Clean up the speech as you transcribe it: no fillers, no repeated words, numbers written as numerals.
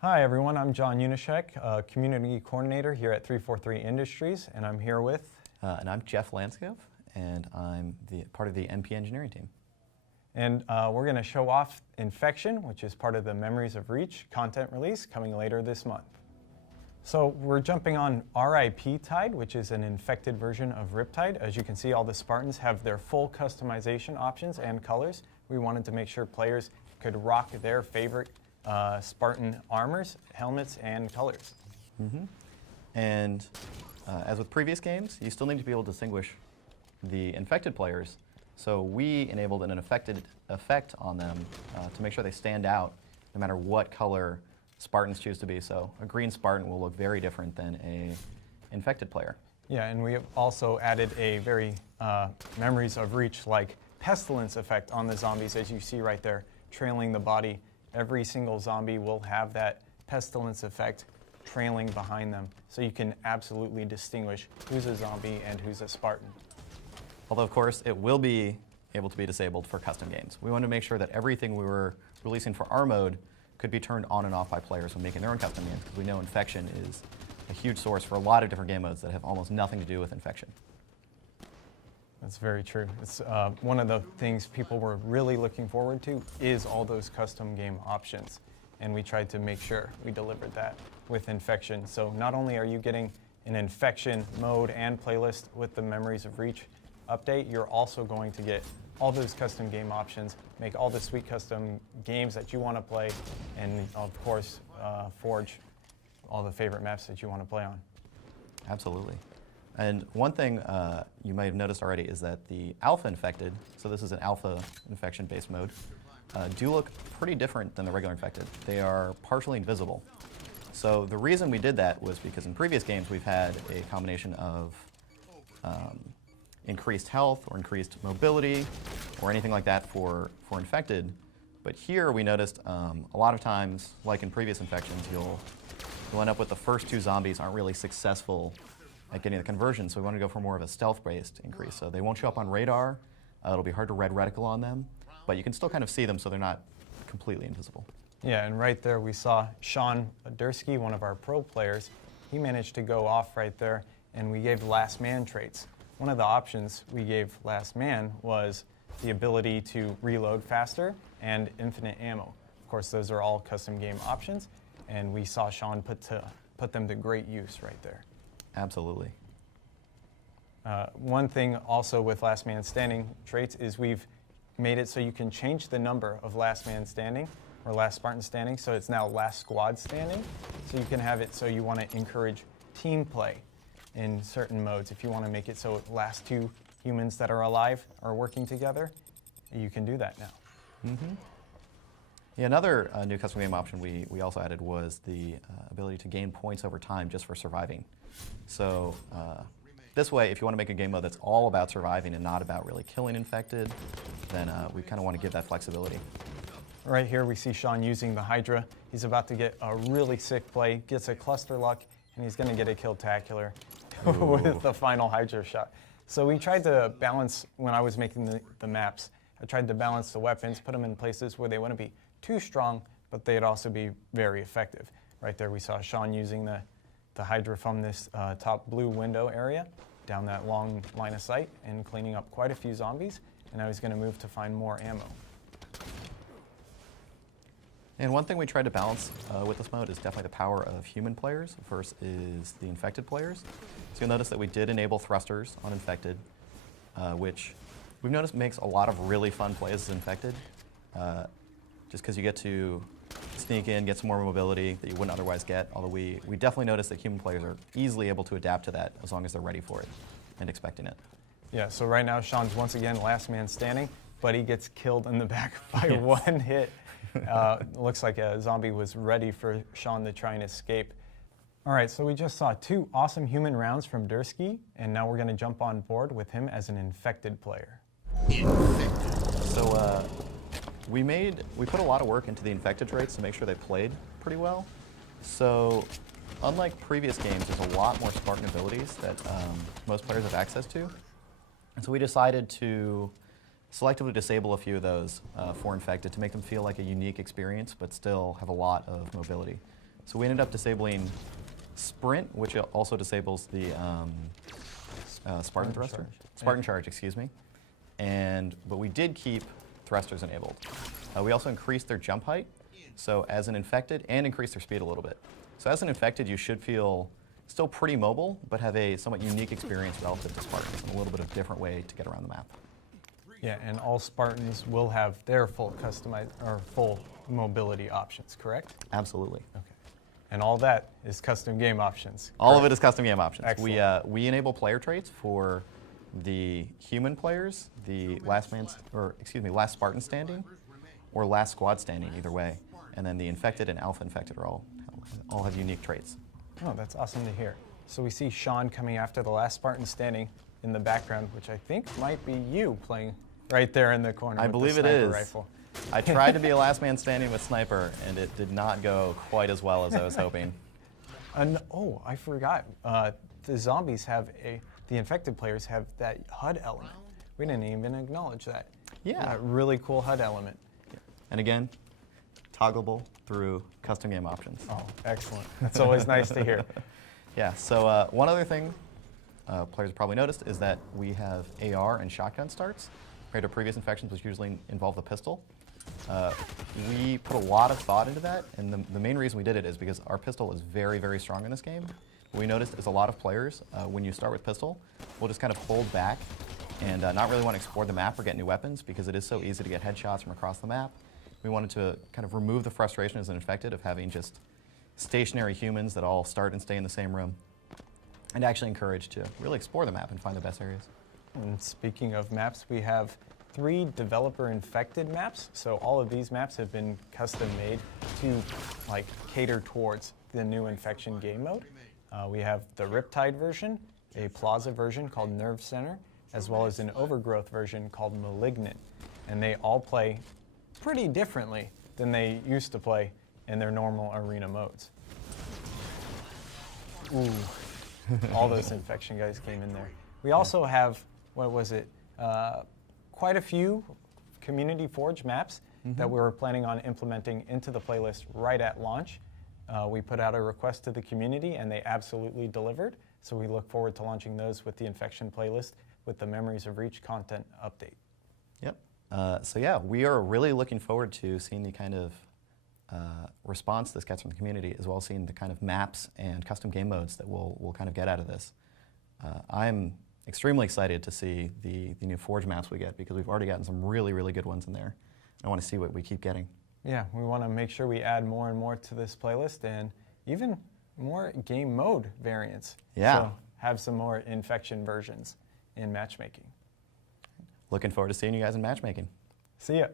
Hi everyone, I'm Junyszek, Community Coordinator here at 343 Industries, and I'm here with... And I'm Geoff Landskov, and I'm part of the NP engineering team. And we're going to show off Infection, which is part of the Memories of Reach content release coming later this month. So we're jumping on RIP Tide, which is an infected version of Riptide. As you can see, all the Spartans have their full customization options and colors. We wanted to make sure players could rock their favorite Spartan armors, helmets, and colors. Mm-hmm. And as with previous games, you still need to be able to distinguish the infected players. So we enabled an affected effect on them to make sure they stand out no matter what color Spartans choose to be. So a green Spartan will look very different than a infected player. Yeah, and we have also added a very Memories of Reach-like pestilence effect on the zombies, as you see right there, trailing the body. Every single zombie will have that pestilence effect trailing behind them, so you can absolutely distinguish who's a zombie and who's a Spartan. Although, of course, it will be able to be disabled for custom games. We wanted to make sure that everything we were releasing for our mode could be turned on and off by players when making their own custom games, because we know Infection is a huge source for a lot of different game modes that have almost nothing to do with Infection. That's very true. It's one of the things people were really looking forward to is all those custom game options. And we tried to make sure we delivered that with Infection. So not only are you getting an Infection mode and playlist with the Memories of Reach update, you're also going to get all those custom game options, make all the sweet custom games that you want to play, and of course, forge all the favorite maps that you want to play on. Absolutely. And one thing you might have noticed already is that the alpha infected, so this is an alpha infection-based mode, do look pretty different than the regular infected. They are partially invisible. So the reason we did that was because in previous games we've had a combination of increased health or increased mobility or anything like that for infected. But here we noticed a lot of times, like in previous infections, you'll end up with the first two zombies aren't really successful at getting the conversion, so we want to go for more of a stealth-based increase. So they won't show up on radar, it'll be hard to red reticle on them, but you can still kind of see them so they're not completely invisible. Yeah, and right there we saw Sean Dursky, one of our pro players. He managed to go off right there, and we gave last man traits. One of the options we gave last man was the ability to reload faster and infinite ammo. Of course, those are all custom game options, and we saw Sean put them to great use right there. Absolutely. One thing also with last man standing traits is we've made it so you can change the number of last man standing or last Spartan standing, so it's now last squad standing. So you can have it so you want to encourage team play in certain modes. If you want to make it so last two humans that are alive are working together, you can do that now. Mm-hmm. Yeah, another new custom game option we also added was the ability to gain points over time just for surviving. So this way, if you want to make a game mode that's all about surviving and not about really killing infected, then we kind of want to give that flexibility. Right here we see Sean using the Hydra. He's about to get a really sick play, gets a cluster luck, and he's going to get a kill-tacular with the final Hydra shot. So we tried to balance, when I was making the maps, I tried to balance the weapons, put them in places where they wouldn't be too strong, but they'd also be very effective. Right there we saw Sean using the Hydra from this top blue window area down that long line of sight and cleaning up quite a few zombies, and now he's going to move to find more ammo. And one thing we tried to balance with this mode is definitely the power of human players versus the infected players. So you'll notice that we did enable thrusters on infected, which we've noticed makes a lot of really fun plays as infected, just because you get to sneak in, get some more mobility that you wouldn't otherwise get, although we definitely noticed that human players are easily able to adapt to that as long as they're ready for it and expecting it. Yeah, so right now Sean's once again last man standing, but he gets killed in the back by one hit. Looks like a zombie was ready for Sean to try and escape. All right, so we just saw two awesome human rounds from Dursky, and now we're going to jump on board with him as an infected player. So we put a lot of work into the infected traits to make sure they played pretty well. So unlike previous games, there's a lot more Spartan abilities that most players have access to. And so we decided to selectively disable a few of those for infected to make them feel like a unique experience, but still have a lot of mobility. So we ended up disabling sprint, which also disables the Spartan thruster. Spartan charge, excuse me. But we did keep thrusters enabled. We also increased their jump height, so as an infected, and increased their speed a little bit. So as an infected, you should feel still pretty mobile, but have a somewhat unique experience relative to Spartans, and a little bit of a different way to get around the map. Yeah, and all Spartans will have their full customized or full mobility options, correct? Absolutely. Okay. And all that is custom game options. All of it is custom game options. Excellent. We enable player traits for the human players, the last Spartan standing, or last squad standing, either way. And then the infected and alpha infected are all have unique traits. Oh, that's awesome to hear. So we see Sean coming after the last Spartan standing in the background, which I think might be you playing right there in the corner. I with believe the it sniper is. Rifle. I tried to be a last man standing with sniper, and it did not go quite as well as I was hoping. Oh, I forgot. The zombies have the infected players have that HUD element. We didn't even acknowledge that. Yeah. That really cool HUD element. And again, toggleable through custom game options. Oh, excellent. That's always nice to hear. Yeah, so one other thing players have probably noticed is that we have AR and shotgun starts. Compared to previous infections, which usually involve the pistol. We put a lot of thought into that, and the main reason we did it is because our pistol is very, very strong in this game. What we noticed is a lot of players, when you start with pistol, will just kind of hold back and not really want to explore the map or get new weapons because it is so easy to get headshots from across the map. We wanted to kind of remove the frustration as an infected of having just stationary humans that all start and stay in the same room, and actually encourage to really explore the map and find the best areas. And speaking of maps, we have 3 developer-infected maps. So all of these maps have been custom made to cater towards the new infection game mode. We have the Riptide version, a Plaza version called Nerve Center, as well as an Overgrowth version called Malignant. And they all play pretty differently than they used to play in their normal arena modes. Ooh, all those infection guys came in there. We also have, quite a few Community Forge maps that we were planning on implementing into the playlist right at launch. We put out a request to the community and they absolutely delivered. So we look forward to launching those with the infection playlist with the Memories of Reach content update. Yep. So yeah, we are really looking forward to seeing the kind of response this gets from the community, as well as seeing the kind of maps and custom game modes that we'll kind of get out of this. I'm extremely excited to see the new Forge maps we get because we've already gotten some really, really good ones in there. I want to see what we keep getting. Yeah, we want to make sure we add more and more to this playlist and even more game mode variants. Yeah. So have some more infection versions in matchmaking. Looking forward to seeing you guys in matchmaking. See ya.